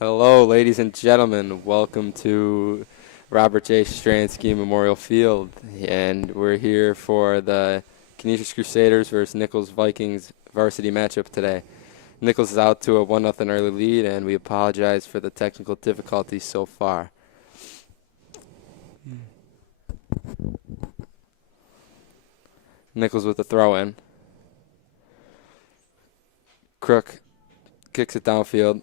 Hello, ladies and gentlemen. Welcome to Robert J. Stransky Memorial Field, and we're here for the Canisius Crusaders versus Nichols Vikings varsity matchup today. Nichols is out to a 1-0 early lead, and we apologize for the technical difficulties so far. Nichols with the throw-in. Crook kicks it downfield.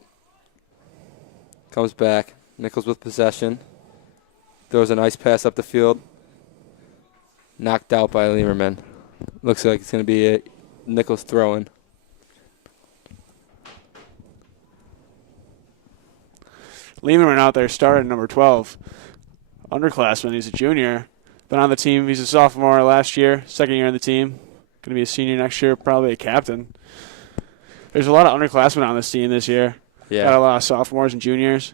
Comes back. Nichols with possession. Throws a nice pass up the field. Knocked out by Lieberman. Looks like it's going to be a Nichols throw-in. Lieberman out there starting number 12. Underclassman, he's a junior. Been on the team, he's a sophomore last year, second year on the team. Going to be a senior next year, probably a captain. There's a lot of underclassmen on this team this year. Yeah. Got a lot of sophomores and juniors.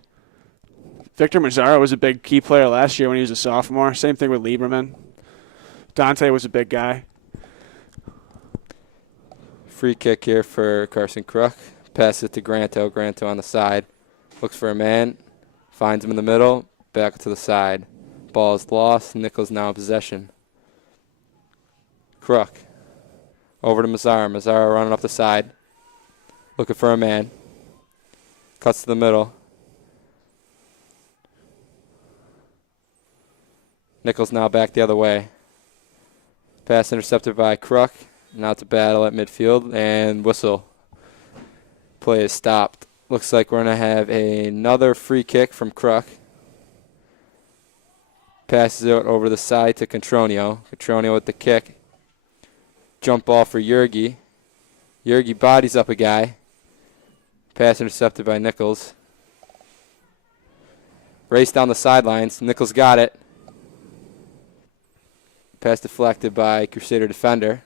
Victor Mazzaro was a big key player last year when he was a sophomore. Same thing with Lieberman. Dante was a big guy. Free kick here for Carson Crook. Pass it to Granto. Granto on the side. Looks for a man. Finds him in the middle. Back to the side. Ball is lost. Nichols now in possession. Crook. Over to Mazzaro. Mazzaro running up the side. Looking for a man. Cuts to the middle. Nichols now back the other way. Pass intercepted by Crook. Now to battle at midfield. And whistle. Play is stopped. Looks like we're going to have another free kick from Crook. Passes it over the side to Contronio. Contronio with the kick. Jump ball for Yergi. Yergi bodies up a guy. Pass intercepted by Nichols. Race down the sidelines. Nichols got it. Pass deflected by Crusader defender.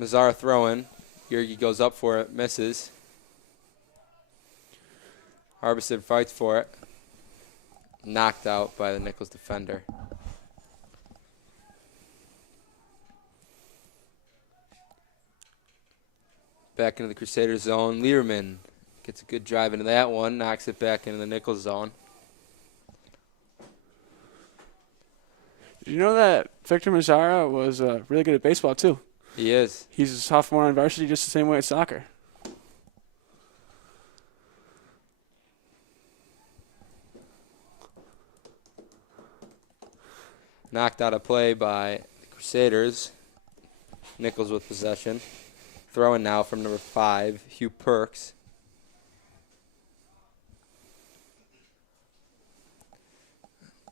Mazzara throwing. Yergi goes up for it, misses. Harbison fights for it. Knocked out by the Nichols defender. Back into the Crusaders zone. Learman gets a good drive into that one. Knocks it back into the Nichols zone. Did you know that Victor Mazzara was really good at baseball, too? He is. He's a sophomore on varsity just the same way at soccer. Knocked out of play by the Crusaders. Nichols with possession. Throwing now from number 5, Hugh Perks.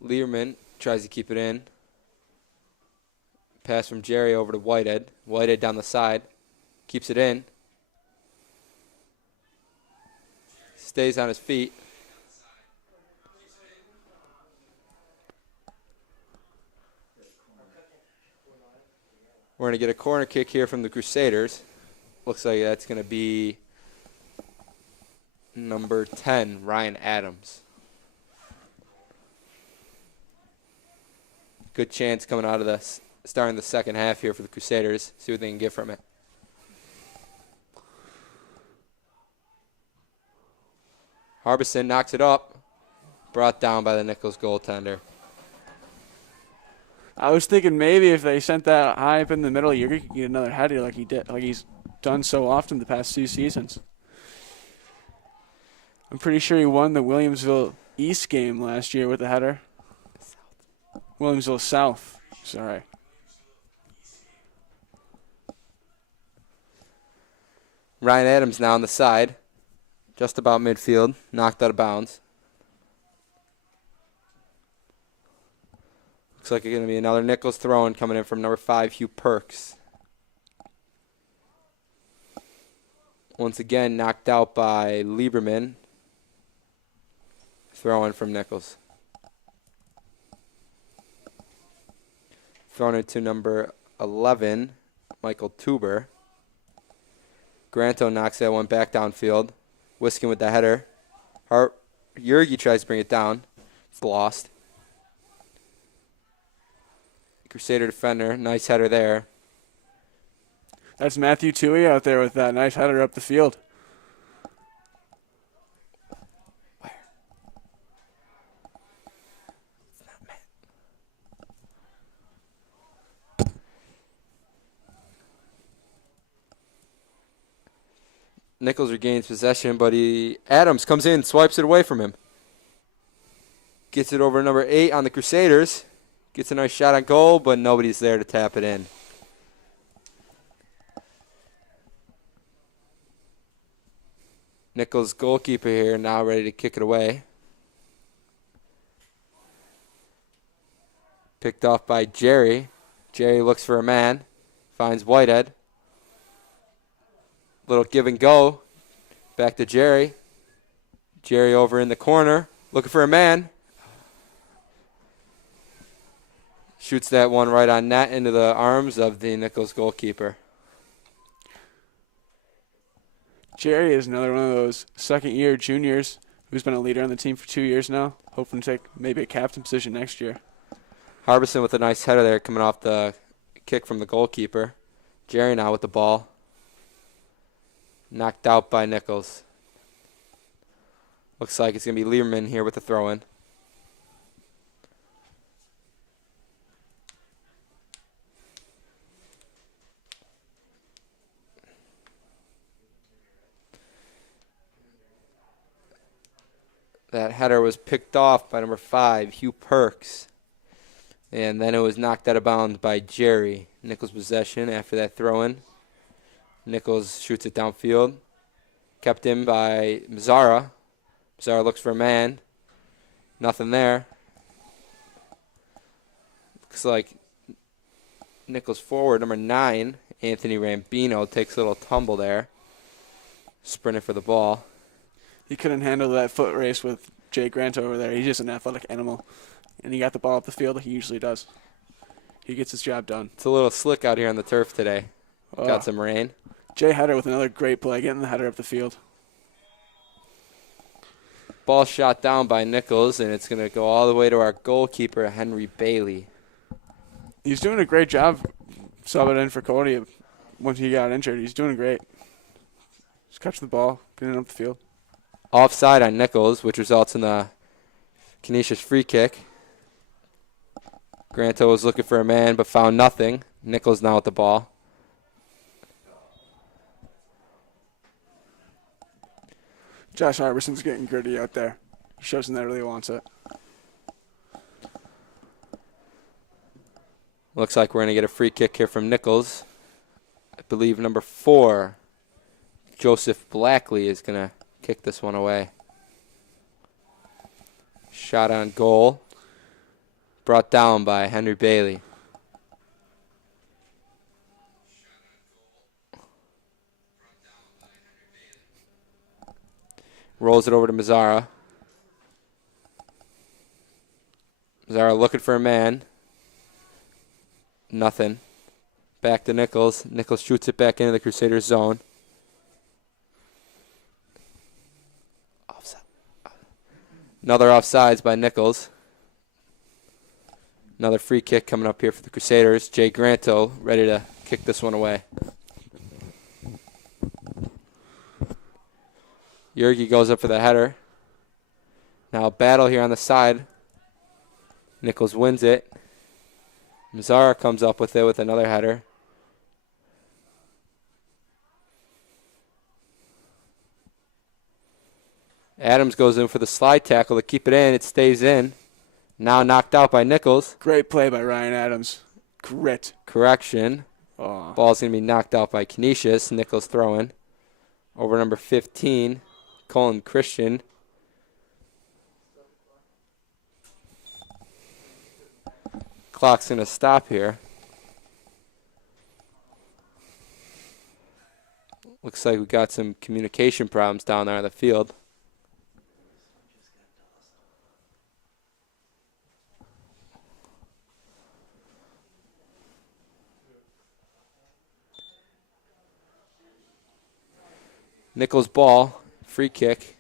Learman tries to keep it in. Pass from Jerry over to Whitehead. Whitehead down the side. Keeps it in. Stays on his feet. We're going to get a corner kick here from the Crusaders. Looks like that's going to be number 10, Ryan Adams. Good chance coming out of the starting the second half here for the Crusaders. See what they can get from it. Harbison knocks it up. Brought down by the Nichols goaltender. I was thinking maybe if they sent that high up in the middle, Yergi could get another header like he's done so often the past 2 seasons. I'm pretty sure he won the Williamsville East game last year with a header. Williamsville South, sorry. Ryan Adams now on the side, just about midfield, knocked out of bounds. Looks like it's going to be another Nichols throw-in coming in from number 5, Hugh Perks. Once again, knocked out by Lieberman. Throw-in from Nichols. Thrown it to number 11, Michael Tuber. Granto knocks that one back downfield. Wiskin with the header. Yergi tries to bring it down. It's lost. Crusader defender, nice header there. That's Matthew Tui out there with that nice header up the field. Where? It's not Matt. Nichols regains possession, but Adams comes in, swipes it away from him. Gets it over number 8 on the Crusaders. Gets a nice shot on goal, but nobody's there to tap it in. Nichols, goalkeeper here, now ready to kick it away. Picked off by Jerry. Jerry looks for a man. Finds Whitehead. Little give and go. Back to Jerry. Jerry over in the corner. Looking for a man. Shoots that one right on net into the arms of the Nichols goalkeeper. Jerry is another one of those second-year juniors who's been a leader on the team for 2 years now, hoping to take maybe a captain position next year. Harbison with a nice header there coming off the kick from the goalkeeper. Jerry now with the ball. Knocked out by Nichols. Looks like it's going to be Learman here with the throw-in. That header was picked off by number 5, Hugh Perks. And then it was knocked out of bounds by Jerry. Nichols' possession after that throw-in. Nichols shoots it downfield. Kept in by Mazzara. Mazzara looks for a man. Nothing there. Looks like Nichols forward, number 9, Anthony Rambino, takes a little tumble there. Sprinting for the ball. He couldn't handle that foot race with Jay Grant over there. He's just an athletic animal. And he got the ball up the field like he usually does. He gets his job done. It's a little slick out here on the turf today. Got some rain. Jay Header with another great play, getting the header up the field. Ball shot down by Nichols, and it's going to go all the way to our goalkeeper, Henry Bailey. He's doing a great job subbing in for Cody when he got injured. He's doing great. Just catch the ball, getting it up the field. Offside on Nichols, which results in the Canisius free kick. Granto was looking for a man, but found nothing. Nichols now with the ball. Josh Iverson's getting gritty out there. He shows him that really wants it. Looks like we're going to get a free kick here from Nichols. I believe number 4, Joseph Blackley, is going to kick this one away. Shot on goal. Brought down by Henry Bailey. Rolls it over to Mazzara. Mazzara looking for a man. Nothing. Back to Nichols. Nichols shoots it back into the Crusaders' zone. Offside. Another offsides by Nichols. Another free kick coming up here for the Crusaders. Jay Granto ready to kick this one away. Yergi goes up for the header. Now a battle here on the side. Nichols wins it. Mazzara comes up with it with another header. Adams goes in for the slide tackle to keep it in. It stays in. Now knocked out by Nichols. Great play by Ryan Adams. Grit. Correction. Oh. Ball's going to be knocked out by Canisius. Nichols throwing. Over number 15, Colin Christian. Clock's going to stop here. Looks like we got some communication problems down there on the field. Nichols ball, free kick.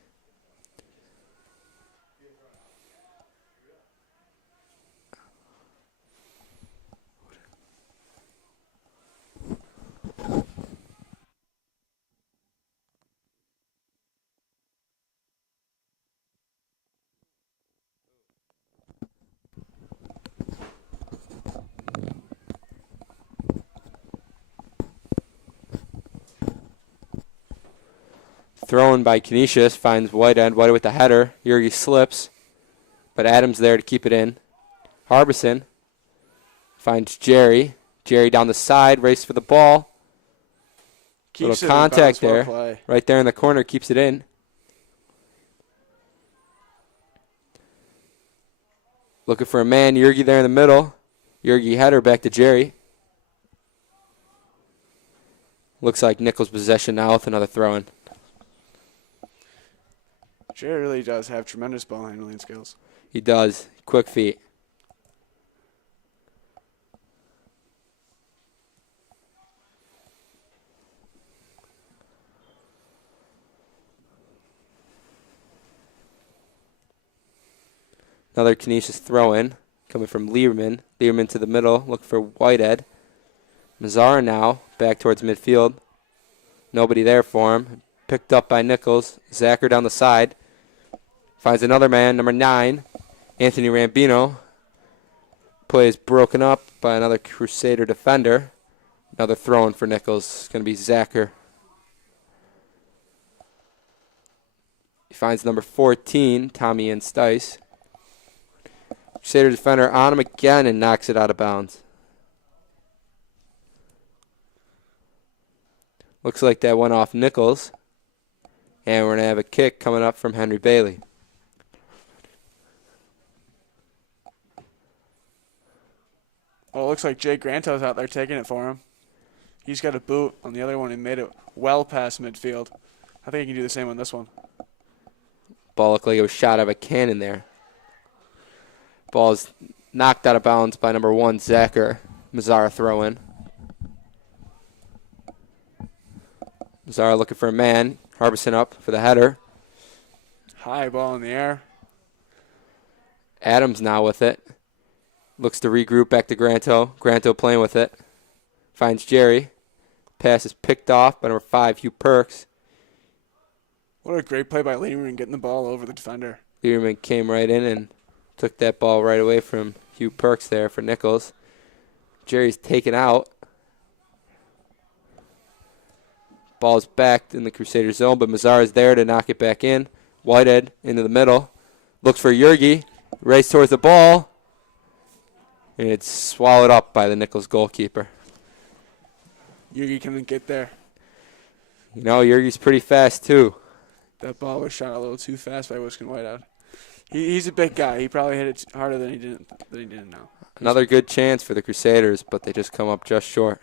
Thrown by Canisius, finds Whitehead. Whitehead with the header. Yergi slips, but Adams there to keep it in. Harbison finds Jerry. Jerry down the side, race for the ball. Keeps Little it contact in bounds, well there. play. Right there in the corner, keeps it in. Looking for a man. Yergi there in the middle. Yergi header back to Jerry. Looks like Nichols' possession now with another throw-in. Jerry really does have tremendous ball handling skills. He does. Quick feet. Another Canisius throw-in coming from Learman. Learman to the middle, looking for Whitehead. Mazzara now back towards midfield. Nobody there for him. Picked up by Nichols. Zacher down the side. Finds another man, number 9, Anthony Rambino. Play is broken up by another Crusader defender. Another throw-in for Nichols. It's going to be Zacher. He finds number 14, Tommy Stice. Crusader defender on him again and knocks it out of bounds. Looks like that went off Nichols. And we're going to have a kick coming up from Henry Bailey. Well, it looks like Jay Granto's out there taking it for him. He's got a boot on the other one and made it well past midfield. I think he can do the same on this one. Ball looked like it was shot out of a cannon there. Ball is knocked out of bounds by number 1, Zacher. Mazzara throw in. Mazzara looking for a man. Harbison up for the header. High ball in the air. Adams now with it. Looks to regroup back to Granto. Granto playing with it. Finds Jerry. Pass is picked off by number 5, Hugh Perks. What a great play by Lehman getting the ball over the defender. Lehman came right in and took that ball right away from Hugh Perks there for Nichols. Jerry's taken out. Ball's back in the Crusader zone, but Mazzara's there to knock it back in. Whitehead into the middle. Looks for Yergi. Race towards the ball. And it's swallowed up by the Nichols goalkeeper. Yergi couldn't get there. You know, Yergi's pretty fast, too. That ball was shot a little too fast by Wisconsin Whiteout. He's a big guy. He probably hit it harder than he didn't know. Another good chance for the Crusaders, but they just come up just short.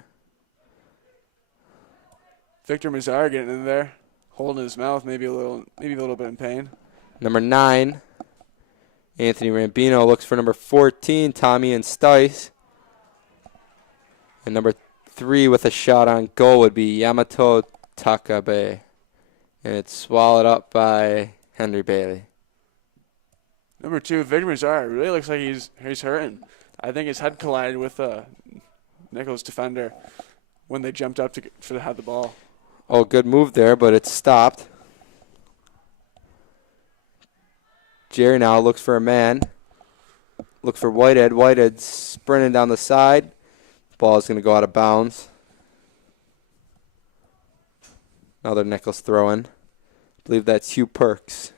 Victor Mazzara getting in there, holding his mouth, maybe a little bit in pain. Number 9, Anthony Rambino looks for number 14, Tommy and Stice. And number 3 with a shot on goal would be Yamato Takabe. And it's swallowed up by Henry Bailey. Number 2, Victor Mazzara really looks like he's hurting. I think his head collided with Nichols' defender when they jumped up to have the ball. Oh, good move there, but it's stopped. Jerry now looks for a man. Looks for Whitehead. Whitehead sprinting down the side. Ball is going to go out of bounds. Another Nichols throw in. I believe that's Hugh Perks.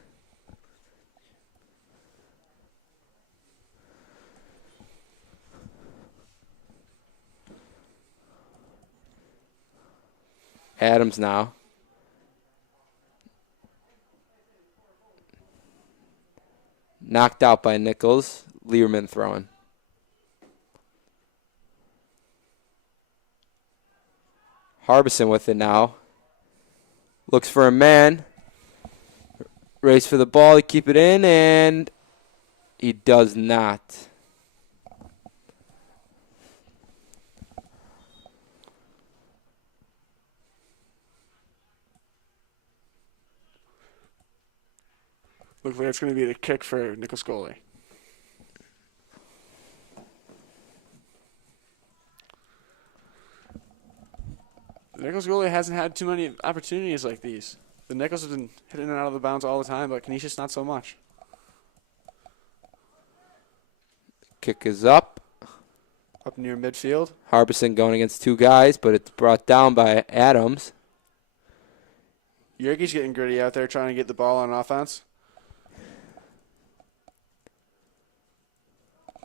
Adams now. Knocked out by Nichols. Learman throwing. Harbison with it now. Looks for a man. Race for the ball to keep it in, and he does not. Looks like it's going to be the kick for Nichols goalie. The Nichols goalie hasn't had too many opportunities like these. The Nichols have been hitting it out of the bounds all the time, but Canisius not so much. Kick is up. Up near midfield. Harbison going against 2 guys, but it's brought down by Adams. Yergi's getting gritty out there trying to get the ball on offense.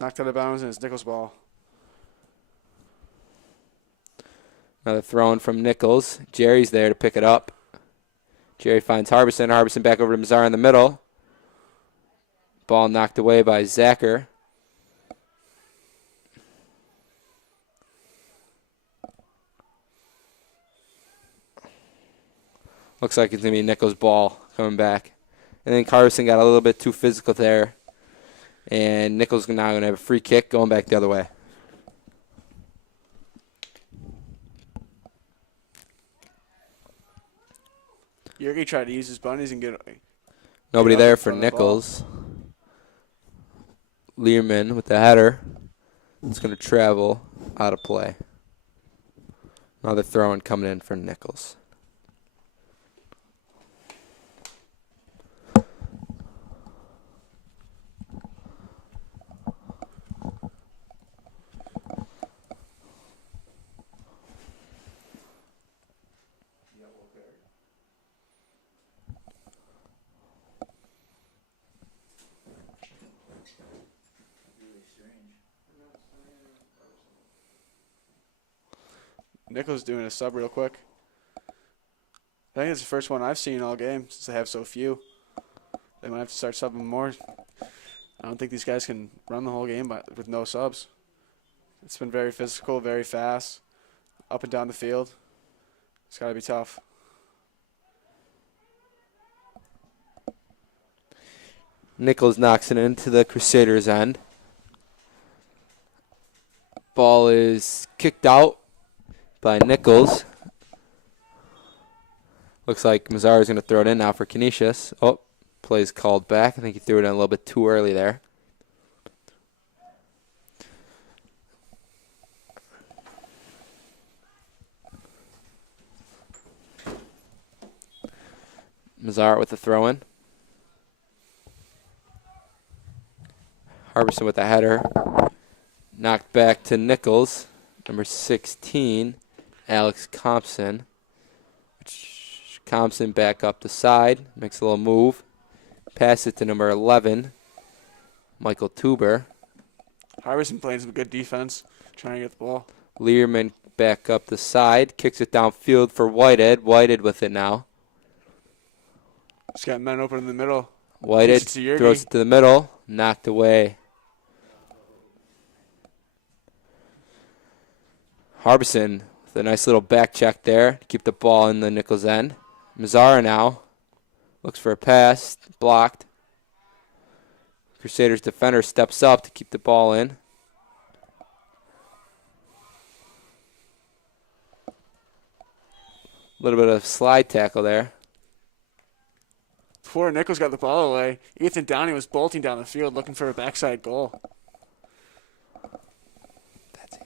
Knocked out of bounds, and it's Nichols' ball. Another throw in from Nichols. Jerry's there to pick it up. Jerry finds Harbison. Harbison back over to Mazzara in the middle. Ball knocked away by Zacher. Looks like it's going to be Nichols' ball coming back. And then Harbison got a little bit too physical there. And Nichols now going to have a free kick going back the other way. Yergi tried to use his bunnies and get Nobody up there in for front of the Nichols. Learman with the header. It's going to travel out of play. Another throw-in coming in for Nichols. Nichols doing a sub real quick. I think it's the first one I've seen all game since they have so few. They might have to start subbing more. I don't think these guys can run the whole game with no subs. It's been very physical, very fast, up and down the field. It's got to be tough. Nichols knocks it into the Crusaders' end. Ball is kicked out by Nichols. Looks like Mazzara's going to throw it in now for Canisius. Oh, play's called back. I think he threw it in a little bit too early there. Mazzara with the throw in. Harbison with the header. Knocked back to Nichols. Number 16, Alex Compson. Compson back up the side. Makes a little move. Pass it to number 11, Michael Tuber. Harbison playing some good defense, trying to get the ball. Learman back up the side. Kicks it downfield for Whitehead. Whitehead with it now. Just got men open in the middle. Whitehead throws it to the middle. Knocked away. Harbison with a nice little back check there to keep the ball in the Nichols end. Mazzara now looks for a pass. Blocked. Crusaders defender steps up to keep the ball in. A little bit of slide tackle there. Before Nichols got the ball away, Ethan Downey was bolting down the field looking for a backside goal. That's it.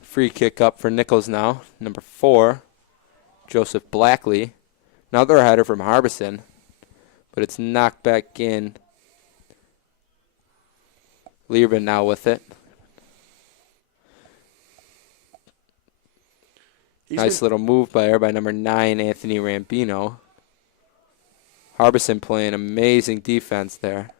Free kick up for Nichols now. Number 4, Joseph Blackley. Another header from Harbison, but it's knocked back in. Learman now with it. Nice little move by number 9, Anthony Rambino. Harbison playing amazing defense there.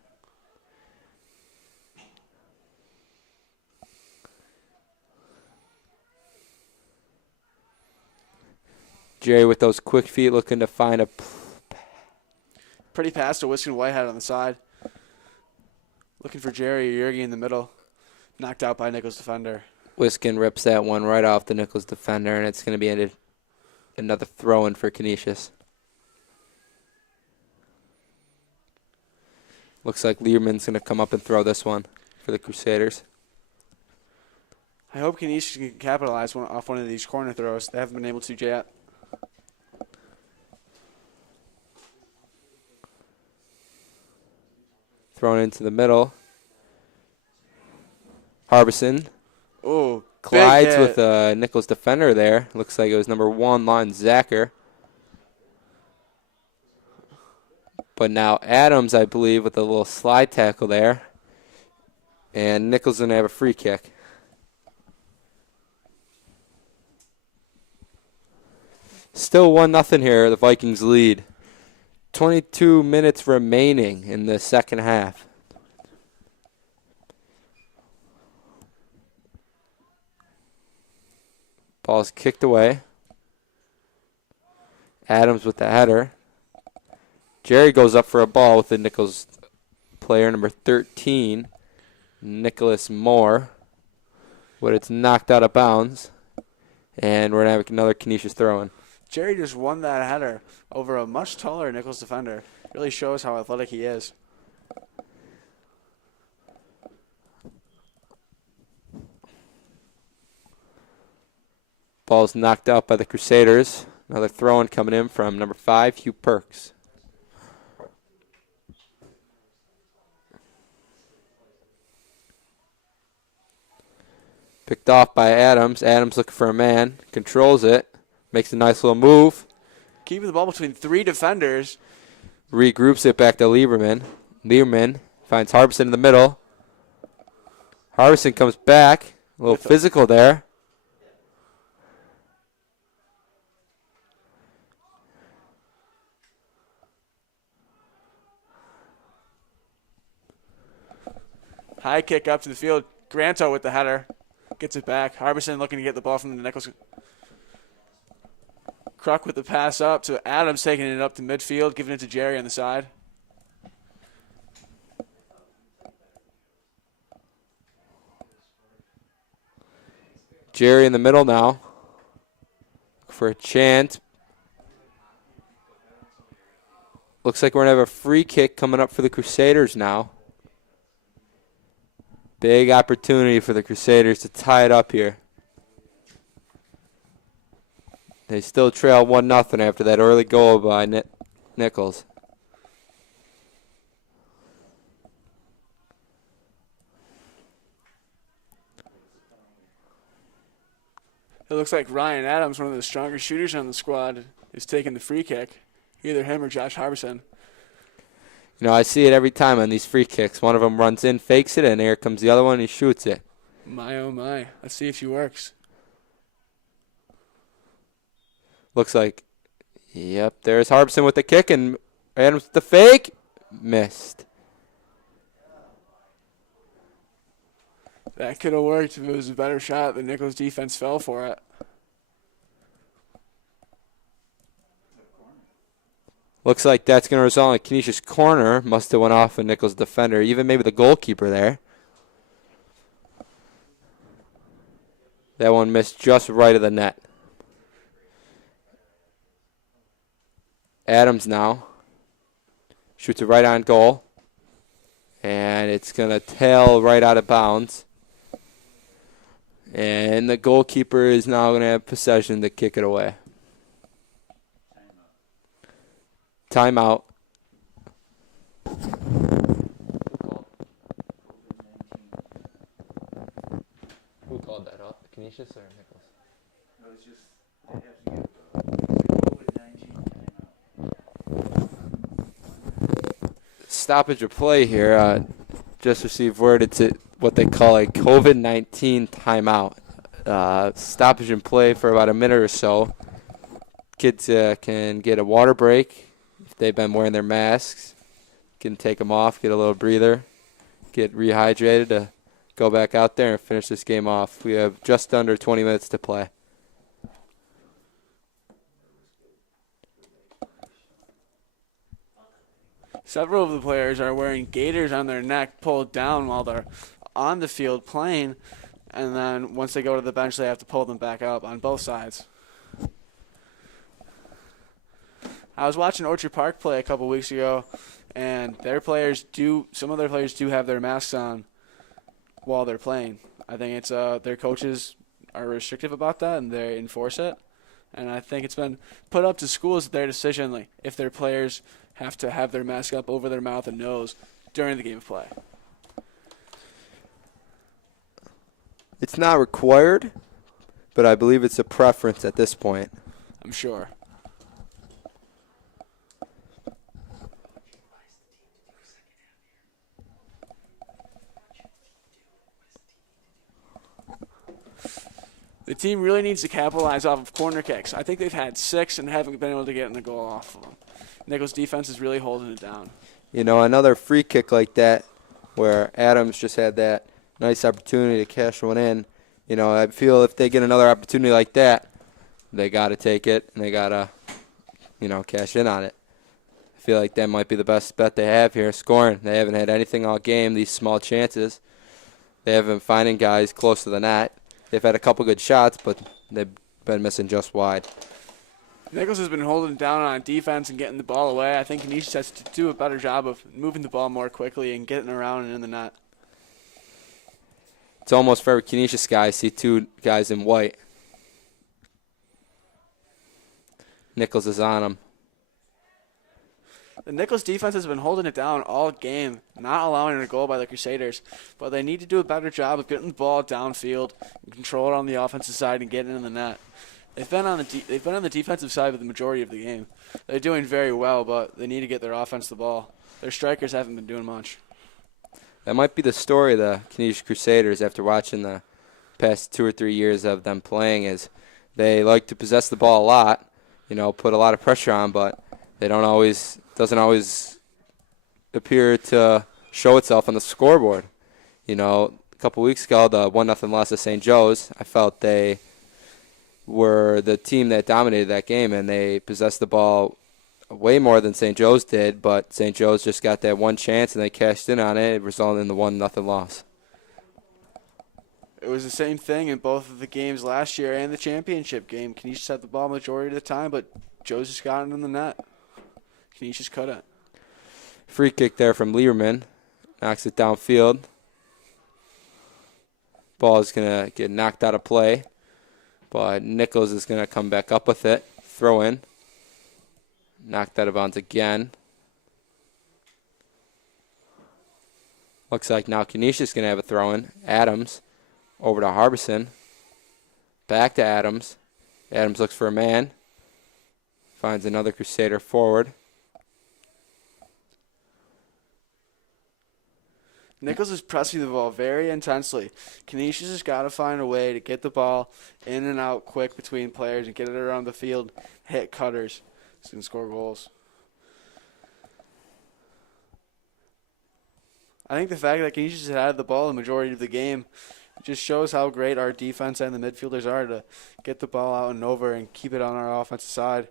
Jerry with those quick feet looking to find a pretty pass to Wisconsin Whitehead on the side. Looking for Jerry Yergi in the middle. Knocked out by Nichols defender. Wiskin rips that one right off the Nichols defender, and it's going to be another throw-in for Canisius. Looks like Learman's going to come up and throw this one for the Crusaders. I hope Canisius can capitalize off one of these corner throws. They haven't been able to yet. Thrown into the middle. Harbison. Oh, Collides with a Nichols defender there. Looks like it was number 1, Lon Zacher. But now Adams, I believe, with a little slide tackle there. And Nichols going to have a free kick. Still 1-0 here. The Vikings lead. 22 minutes remaining in the second half. Ball's kicked away. Adams with the header. Jerry goes up for a ball with the Nichols player, number 13, Nicholas Moore. But it's knocked out of bounds. And we're going to have another Canisius throw-in. Jerry just won that header over a much taller Nichols defender. Really shows how athletic he is. Ball's knocked out by the Crusaders. Another throw-in coming in from number 5, Hugh Perks. Picked off by Adams. Adams looking for a man. Controls it. Makes a nice little move. Keeping the ball between 3 defenders. Regroups it back to Lieberman. Lieberman finds Harbison in the middle. Harbison comes back. A little physical there. High kick up to the field. Granto with the header. Gets it back. Harbison looking to get the ball from the Nichols. Kruk with the pass up to Adams, taking it up to midfield, giving it to Jerry on the side. Jerry in the middle now. For a chance. Looks like we're going to have a free kick coming up for the Crusaders now. Big opportunity for the Crusaders to tie it up here. They still trail 1-0 after that early goal by Nichols. It looks like Ryan Adams, one of the stronger shooters on the squad, is taking the free kick. Either him or Josh Harbison. You know, I see it every time on these free kicks. One of them runs in, fakes it, and here comes the other one, and he shoots it. My, oh my. Let's see if she works. Looks like, yep, there's Harbison with the kick, and Adams with the fake. Missed. That could have worked if it was a better shot. The Nichols defense fell for it. Looks like that's going to result in a Canisius corner. Must have went off a Nichols defender, even maybe the goalkeeper there. That one missed just right of the net. Adams now shoots it right on goal. And it's going to tail right out of bounds. And the goalkeeper is now going to have possession to kick it away. Timeout. Who called that up? Canisius or Nichols? No, it's just they have to get COVID-19 Stoppage of play here. Just received word it's what they call a COVID-19 timeout. Stoppage in play for about a minute or so. Kids can get a water break if they've been wearing their masks. Can take them off, get a little breather, get rehydrated to go back out there and finish this game off. We have just under 20 minutes to play. Several of the players are wearing gaiters on their neck pulled down while they're on the field playing, and then once they go to the bench, they have to pull them back up on both sides. I was watching Orchard Park play a couple weeks ago, and some of their players do have their masks on while they're playing. I think it's their coaches are restrictive about that, and they enforce it. And I think it's been put up to schools their decision, like if their players have to have their mask up over their mouth and nose during the game of play. It's not required, but I believe it's a preference at this point. I'm sure. The team really needs to capitalize off of corner kicks. I think they've had 6 and haven't been able to get in the goal off of them. Nichols' defense is really holding it down. You know, another free kick like that where Adams just had that nice opportunity to cash one in. You know, I feel if they get another opportunity like that, they got to take it and they got to, cash in on it. I feel like that might be the best bet they have here, scoring. They haven't had anything all game, these small chances. They haven't been finding guys close to the net. They've had a couple good shots, but they've been missing just wide. Nichols has been holding down on defense and getting the ball away. I think Canisius has to do a better job of moving the ball more quickly and getting around and in the net. It's almost for every Canisius guy. I see 2 guys in white. Nichols is on him. The Nichols defense has been holding it down all game, not allowing a goal by the Crusaders. But they need to do a better job of getting the ball downfield and control it on the offensive side and getting it in the net. They've been on the defensive side for the majority of the game. They're doing very well, but they need to get their offense the ball. Their strikers haven't been doing much. That might be the story of the Canisius Crusaders after watching the past 2 or 3 years of them playing is they like to possess the ball a lot, put a lot of pressure on, but they doesn't always appear to show itself on the scoreboard. A couple weeks ago, the 1-0 loss to St. Joe's, I felt they were the team that dominated that game, and they possessed the ball way more than St. Joe's did, but St. Joe's just got that one chance, and they cashed in on it. It resulted in the 1-0 loss. It was the same thing in both of the games last year and the championship game. Canisius had the ball majority of the time, but Joe's just got it in the net. Canisius couldn't. Free kick there from Lieberman. Knocks it downfield. Ball is going to get knocked out of play. But Nichols is going to come back up with it. Throw in. Knocked out of bounds again. Looks like now Canisius is going to have a throw in. Adams over to Harbison. Back to Adams. Adams looks for a man. Finds another Crusader forward. Nichols is pressing the ball very intensely. Canisius has got to find a way to get the ball in and out quick between players and get it around the field, hit cutters, and score goals. I think the fact that Canisius has had the ball the majority of the game just shows how great our defense and the midfielders are to get the ball out and over and keep it on our offensive side.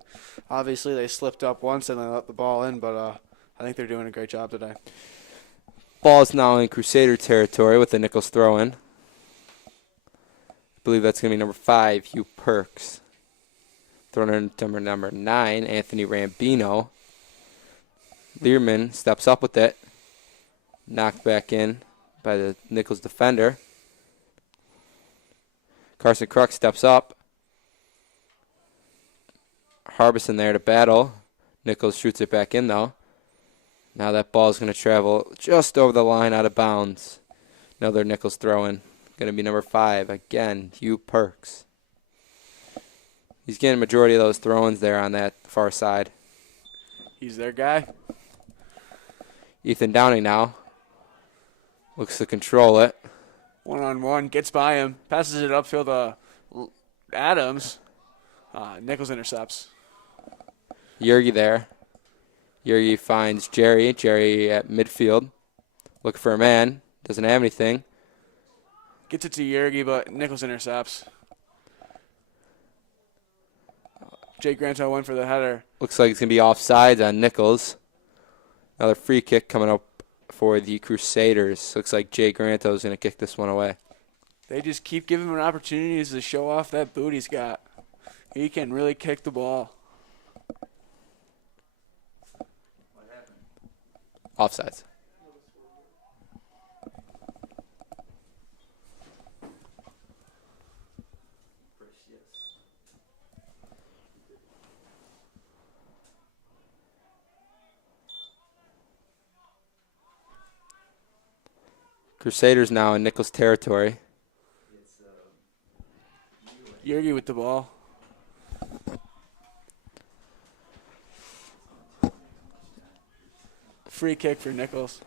Obviously, they slipped up once and they let the ball in, but I think they're doing a great job today. Ball is now in Crusader territory with the Nichols throw-in. I believe that's going to be number 5, Hugh Perks. Thrown in number 9, Anthony Rambino. Learman steps up with it. Knocked back in by the Nichols defender. Carson Kruk steps up. Harbison there to battle. Nichols shoots it back in, though. Now that ball is going to travel just over the line out of bounds. Another Nichols throw-in. Going to be number 5, again, Hugh Perks. He's getting a majority of those throw-ins there on that far side. He's their guy. Ethan Downing now. Looks to control it. One-on-one, gets by him, passes it upfield to Adams. Nichols intercepts. Yergi there. Yergi finds Jerry. Jerry at midfield. Looking for a man. Doesn't have anything. Gets it to Yergi, but Nichols intercepts. Jake Granto went for the header. Looks like it's going to be offsides on Nichols. Another free kick coming up for the Crusaders. Looks like Jay Granto is going to kick this one away. They just keep giving him opportunities to show off that boot he's got. He can really kick the ball. Offsides. Crusaders now in Nichols territory. Yergi with the ball. Free kick for Nichols.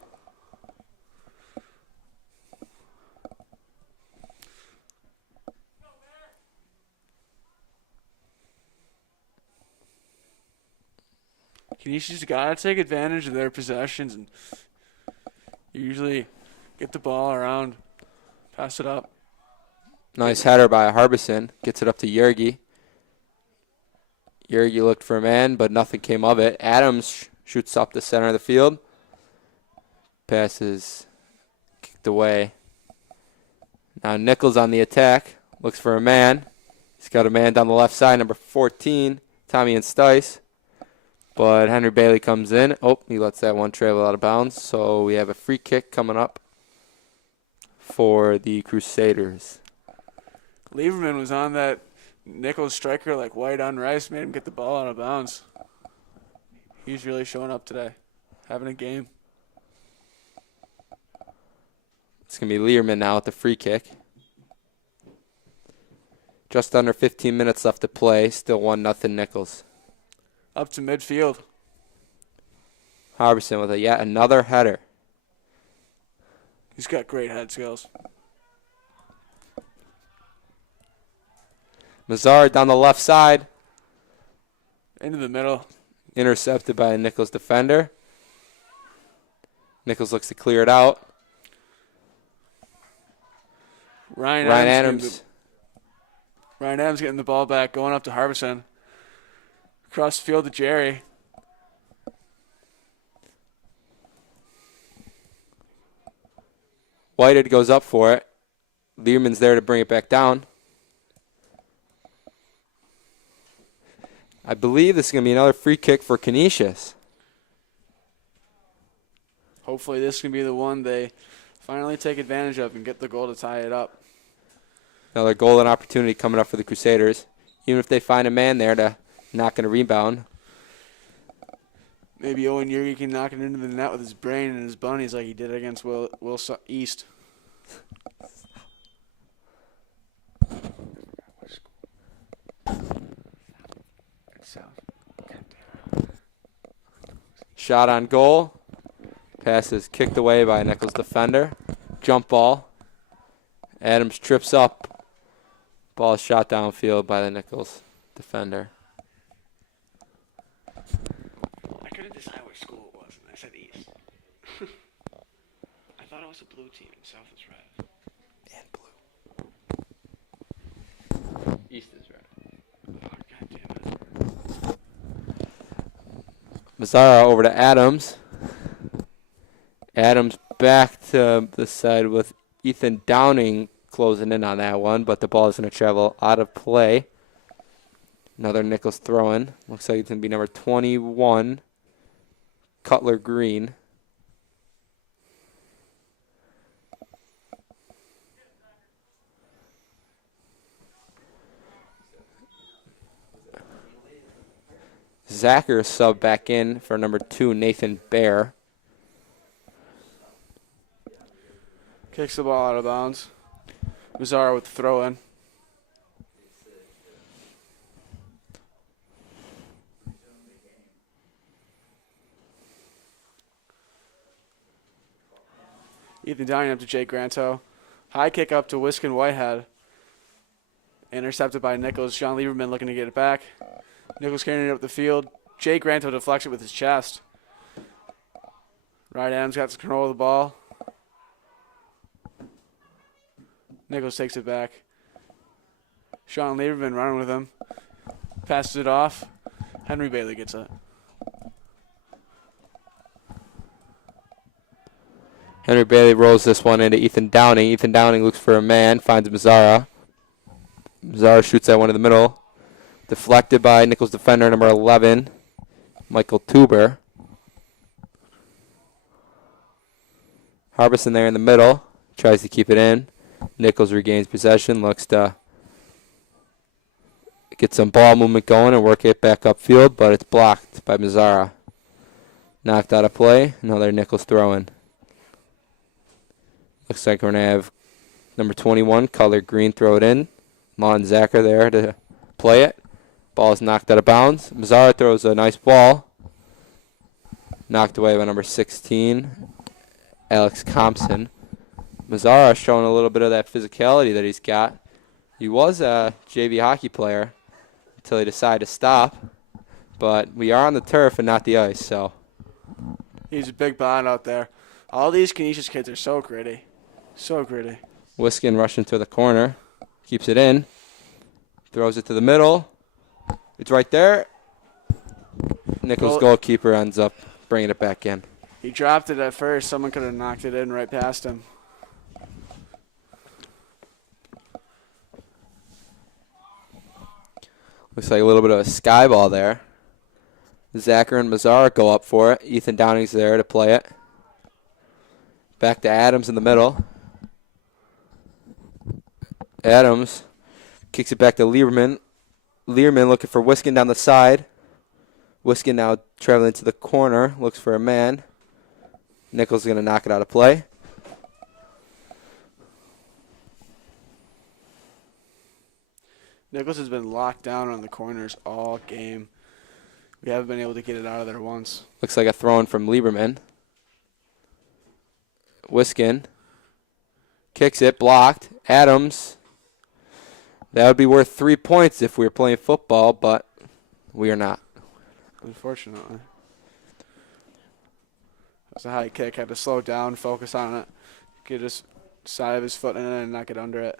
Canisius got to take advantage of their possessions and usually get the ball around, pass it up. Nice header by Harbison. Gets it up to Yergi. Yergi looked for a man, but nothing came of it. Adams shoots up the center of the field. Passes kicked away. Now Nichols on the attack. Looks for a man. He's got a man down the left side, number 14, Tommy and Stice. But Henry Bailey comes in. Oh, he lets that one travel out of bounds. So we have a free kick coming up for the Crusaders. Lieberman was on that Nichols striker like white on rice, made him get the ball out of bounds. He's really showing up today, having a game. It's going to be Learman now with the free kick. Just under 15 minutes left to play. Still 1-0 Nichols. Up to midfield. Harbison with yet another header. He's got great head skills. Mazzar down the left side. Into the middle. Intercepted by a Nichols defender. Nichols looks to clear it out. Ryan Adams. Ryan Adams getting the ball back, going up to Harbison. Across the field to Jerry. Whitehead goes up for it. Learman's there to bring it back down. I believe this is going to be another free kick for Canisius. Hopefully this can be the one they finally take advantage of and get the goal to tie it up. Another golden opportunity coming up for the Crusaders. Even if they find a man there to knock in a rebound. Maybe Owen Yergy can knock it into the net with his brain and his bunnies like he did against Will East. Shot on goal. Pass is kicked away by a Nichols defender. Jump ball. Adams trips up. Ball is shot downfield by the Nichols defender. I couldn't decide which school it was, and I said East. I thought it was a blue team and South is red. And blue. East is red. Oh, God damn it. Mazzara over to Adams. Adams back to the side with Ethan Downing closing in on that one, but the ball is going to travel out of play. Another Nichols throw-in. Looks like it's going to be number 21, Cutler Green. Zacher sub back in for number 2, Nathan Bear. Kicks the ball out of bounds. Mazzara with the throw-in. Ethan Downing up to Jake Granto. High kick up to Wiskin Whitehead. Intercepted by Nichols. Sean Lieberman looking to get it back. Nichols carrying it up the field. Jake Granto deflects it with his chest. Ryan Adams got control of the ball. Nichols takes it back. Sean Lieberman running with him. Passes it off. Henry Bailey gets it. Henry Bailey rolls this one into Ethan Downing. Ethan Downing looks for a man, finds Mazzara. Mazzara shoots that one in the middle. Deflected by Nichols defender number 11, Michael Tuber. Harbison there in the middle. Tries to keep it in. Nichols regains possession. Looks to get some ball movement going and work it back upfield, but it's blocked by Mazzara. Knocked out of play. Another Nichols throw-in. Looks like we're going to have number 21, Cutler Green, throw it in. Lon Zacher there to play it. Ball is knocked out of bounds. Mazzara throws a nice ball. Knocked away by number 16, Alex Thompson. Mazzara showing a little bit of that physicality that he's got. He was a JV hockey player until he decided to stop. But we are on the turf and not the ice, so. He's a big bond out there. All these Canisius kids are so gritty. So gritty. Wiskin rushing to the corner. Keeps it in. Throws it to the middle. It's right there. Nichols' goalkeeper ends up bringing it back in. He dropped it at first. Someone could have knocked it in right past him. Looks like a little bit of a sky ball there. Zacher and Mazzara go up for it. Ethan Downing's there to play it. Back to Adams in the middle. Adams kicks it back to Lieberman. Lieberman looking for Wiskin down the side. Wiskin now traveling to the corner. Looks for a man. Nichols is going to knock it out of play. Nichols has been locked down on the corners all game. We haven't been able to get it out of there once. Looks like a throw-in from Lieberman. Wiskin kicks it, blocked. Adams. That would be worth 3 points if we were playing football, but we are not. Unfortunately. That's a high kick. Had to slow down, focus on it, get his side of his foot in it and not get under it.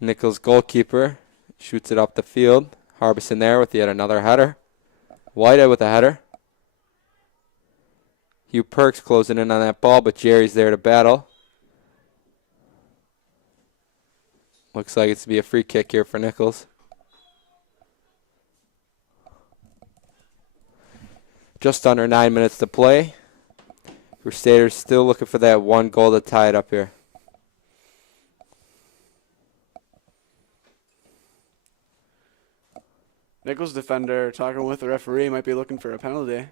Nichols' goalkeeper shoots it up the field. Harbison there with yet another header. Whitehead with a header. Hugh Perks closing in on that ball, but Jerry's there to battle. Looks like it's to be a free kick here for Nichols. Just under 9 minutes to play. Crusaders still looking for that one goal to tie it up here. Nichols defender talking with the referee, might be looking for a penalty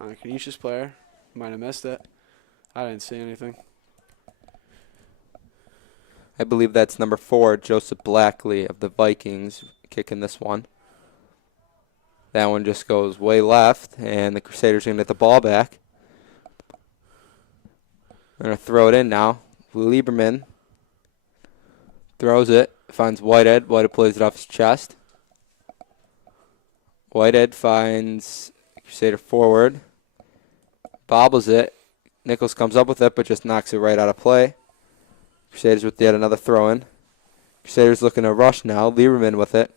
on a Canisius player. Might have missed it. I didn't see anything. I believe that's number 4, Joseph Blackley of the Vikings, kicking this one. That one just goes way left, and the Crusaders are going to get the ball back. They're going to throw it in now. Lieberman throws it, finds Whitehead. Whitehead plays it off his chest. Whitehead finds Crusader forward. Bobbles it. Nichols comes up with it, but just knocks it right out of play. Crusaders with yet another throw-in. Crusaders looking to rush now. Lieberman with it.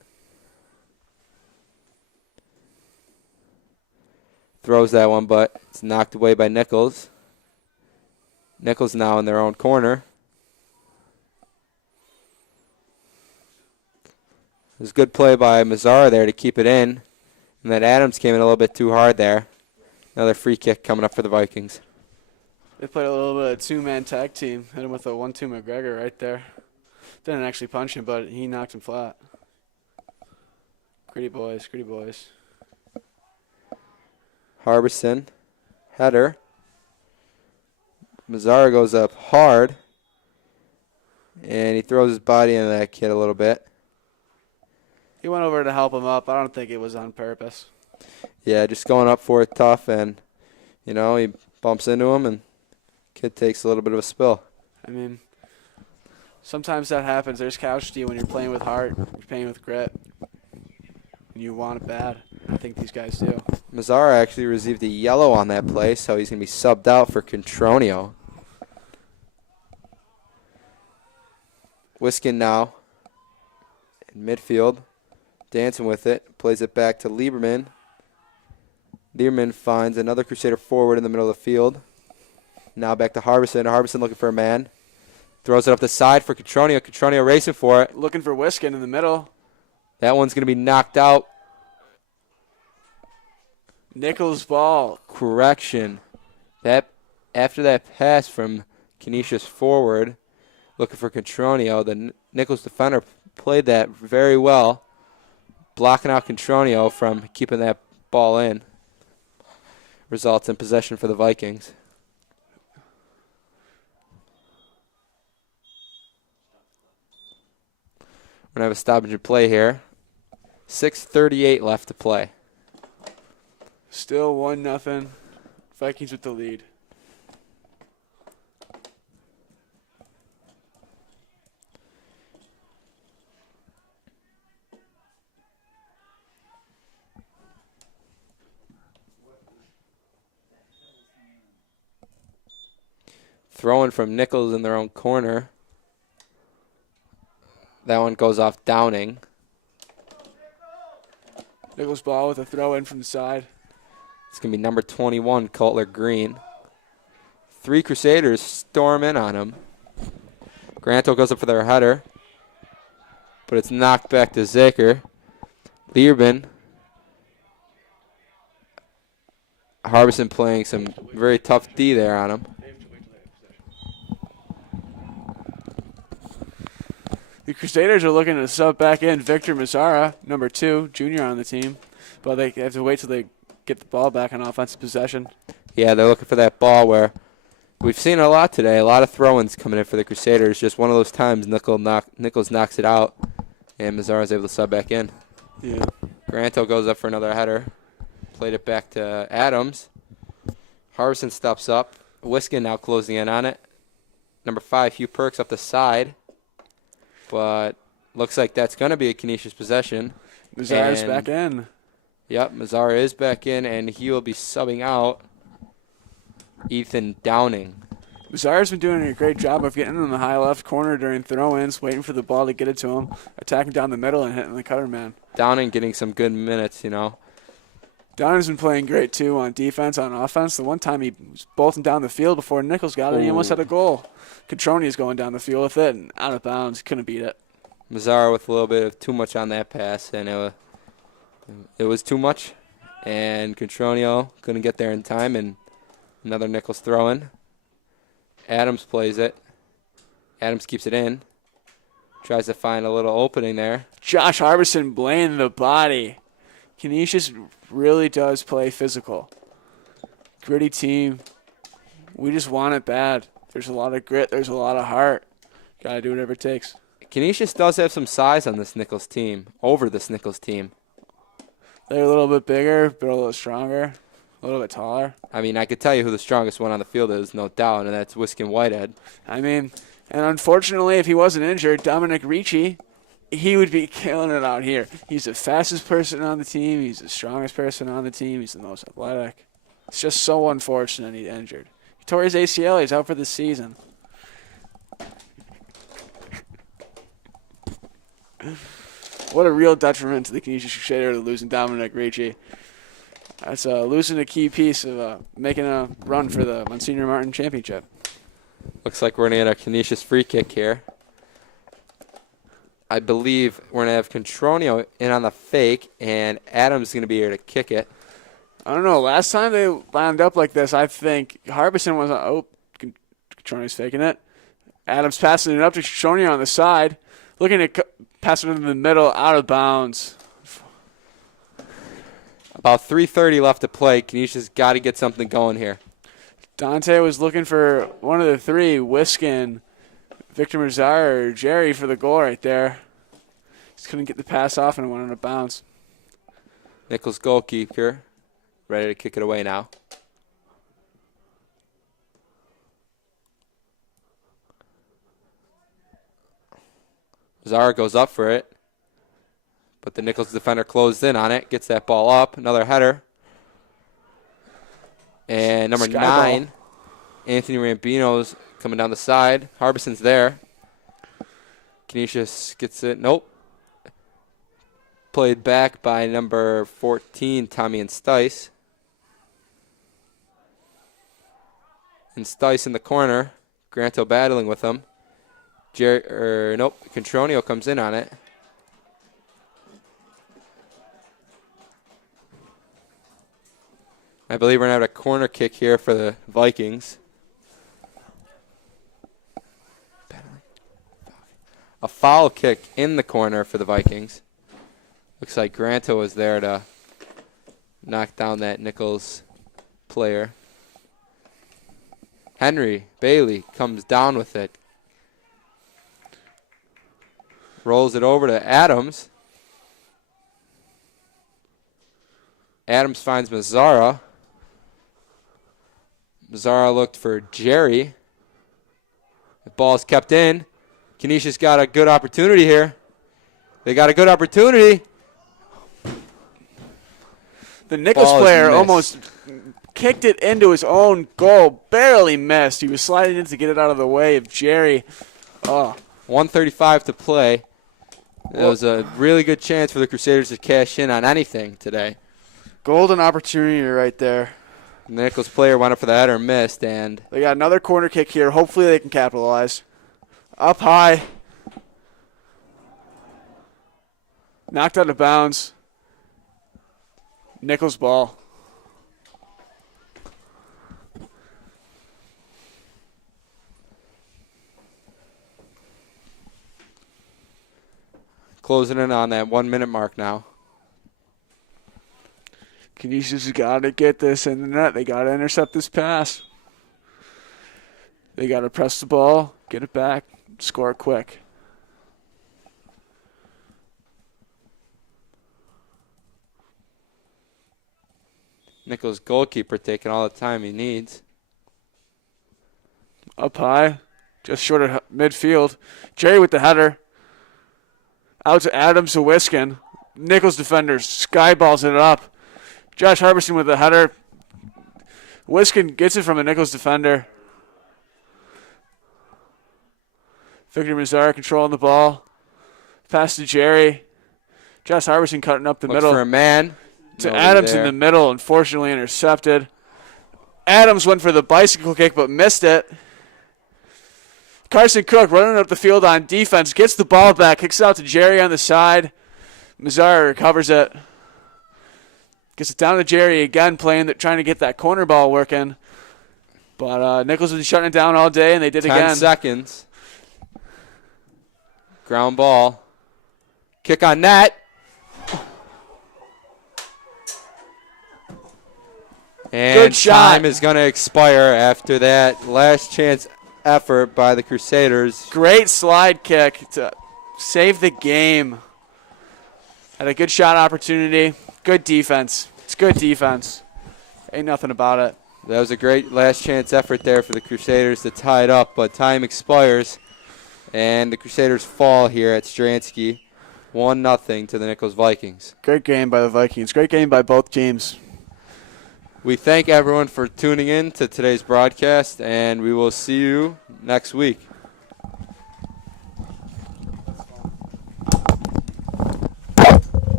Throws that one, but it's knocked away by Nichols. Nichols now in their own corner. There's good play by Mazzara there to keep it in. And then Adams came in a little bit too hard there. Another free kick coming up for the Vikings. They played a little bit of two-man tag team. Hit him with a 1-2 McGregor right there. Didn't actually punch him, but he knocked him flat. Gritty boys, gritty boys. Harbison, header. Mazzara goes up hard. And he throws his body into that kid a little bit. He went over to help him up. I don't think it was on purpose. Yeah, just going up for it tough, and, you know, he bumps into him, and kid takes a little bit of a spill. I mean, sometimes that happens. There's casualty when you're playing with heart, you're playing with grit, and you want it bad. I think these guys do. Mazzara actually received a yellow on that play, so he's going to be subbed out for Contronio. Wiskin now in midfield, dancing with it, plays it back to Lieberman. Lieberman finds another Crusader forward in the middle of the field. Now back to Harbison. Harbison looking for a man. Throws it up the side for Contronio. Contronio racing for it. Looking for Wiskin in the middle. That one's going to be knocked out. Nichols' ball. Correction. That after that pass from Canisius forward, looking for Contronio, the Nichols defender played that very well, blocking out Contronio from keeping that ball in. Results in possession for the Vikings. We're going to have a stoppage in play here. 6:38 left to play. Still 1-0. Vikings with the lead. Throwing from Nichols in their own corner. That one goes off Downing. Nichols' ball with a throw in from the side. It's going to be number 21, Cutler Green. 3 Crusaders storm in on him. Granto goes up for their header, but it's knocked back to Zaker. Lieberman. Harbison playing some very tough D there on him. The Crusaders are looking to sub back in Victor Mazzara, number 2, junior on the team. But they have to wait till they get the ball back on offensive possession. Yeah, they're looking for that ball where we've seen it a lot today. A lot of throw-ins coming in for the Crusaders. Just one of those times Nichols knocks it out, and Mazzara's able to sub back in. Yeah. Granto goes up for another header. Played it back to Adams. Harbison steps up. Wiskin now closing in on it. Number 5, Hugh Perks up the side. But looks like that's going to be a Canisius possession. Mazzara's back in. Yep, Mazzara is back in, and he will be subbing out Ethan Downing. Mazzara's been doing a great job of getting in the high left corner during throw-ins, waiting for the ball to get it to him, attacking down the middle and hitting the cutter man. Downing getting some good minutes, you know. Downing's been playing great, too, on defense, on offense. The one time he was bolting down the field before Nichols got it, he almost had a goal. Cotroni's going down the field with it, and out of bounds, couldn't beat it. Mazzara with a little bit of too much on that pass, and it was too much, And Contronio couldn't get there in time, and another Nichols throw-in. Adams plays it. Adams keeps it in. Tries to find a little opening there. Josh Harbison blaying the body. Canisius really does play physical. Gritty team. We just want it bad. There's a lot of grit. There's a lot of heart. Got to do whatever it takes. Canisius does have some size on this Nichols team, over this Nichols team. They're a little bit bigger, but a little stronger, a little bit taller. I mean, I could tell you who the strongest one on the field is, no doubt, and that's Wiskin Whitehead. I mean, and unfortunately, if he wasn't injured, Dominic Ricci, he would be killing it out here. He's the fastest person on the team. He's the strongest person on the team. He's the most athletic. It's just so unfortunate he's injured. He tore his ACL. He's out for the season. What a real detriment to the Canisius Crusaders losing Dominic Ricci. That's losing a key piece of making a run for the Monsignor Martin Championship. Looks like we're going to get a Canisius free kick here. I believe we're going to have Contronio in on the fake, and Adams is going to be here to kick it. I don't know. Last time they lined up like this, I think Harbison was Contronio's faking it. Adams passing it up to Contronio on the side. Looking to pass it in the middle, out of bounds. About 3:30 left to play. Canisius got to get something going here. Dante was looking for one of the three, Wiskin, Victor Mazzar, or Jerry for the goal right there. Just couldn't get the pass off and it went on a bounce. Nichols goalkeeper, ready to kick it away now. Mazzar goes up for it, but the Nichols defender closed in on it, gets that ball up, another header. And number 9, Anthony Rambino's coming down the side. Harbison's there. Canisius gets it. Nope. Played back by number 14, Tommy and Stice. And Stice in the corner. Granto battling with him. Contronio comes in on it. I believe we're going to have a corner kick here for the Vikings. A foul kick in the corner for the Vikings. Looks like Granto was there to knock down that Nichols player. Henry Bailey comes down with it. Rolls it over to Adams. Adams finds Mazzara. Mazzara looked for Jerry. The ball's kept in. Canisius got a good opportunity here. They got a good opportunity. The Nichols player almost kicked it into his own goal. Barely missed. He was sliding in to get it out of the way of Jerry. 1:35 to play. It was a really good chance for the Crusaders to cash in on anything today. Golden opportunity right there. The Nichols player went up for the header, missed, and they got another corner kick here. Hopefully they can capitalize. Up high. Knocked out of bounds. Nichols ball. closing in on that 1 minute mark now. Canisius has got to get this in the net. They got to intercept this pass. They got to press the ball, get it back, score it quick. Nichols goalkeeper taking all the time he needs. Up high, just short of midfield. Jerry with the header. Out to Adams to Wiskin. Nichols defender skyballs it up. Josh Harbison with the header. Wiskin gets it from a Nichols defender. Victor Mazzar controlling the ball. Pass to Jerry. Josh Harbison cutting up the middle. For a man. To Adams in the middle, unfortunately intercepted. Adams went for the bicycle kick but missed it. Carson Cook running up the field on defense, gets the ball back, kicks it out to Jerry on the side. Mazzar recovers it. Gets it down to Jerry again, trying to get that corner ball working. But Nichols was shutting it down all day, and they did 10 again. 10 seconds. Ground ball. Kick on net. And Good shot. time is going to expire after that last chance effort by the Crusaders. Great slide kick to save the game. Had a good shot opportunity. Good defense. It's good defense. Ain't nothing about it. That was a great last chance effort there for the Crusaders to tie it up, but time expires, and the Crusaders fall here at Stransky, 1-0 to the Nichols Vikings. Great game by the Vikings. Great game by both teams. We thank everyone for tuning in to today's broadcast, and we will see you next week.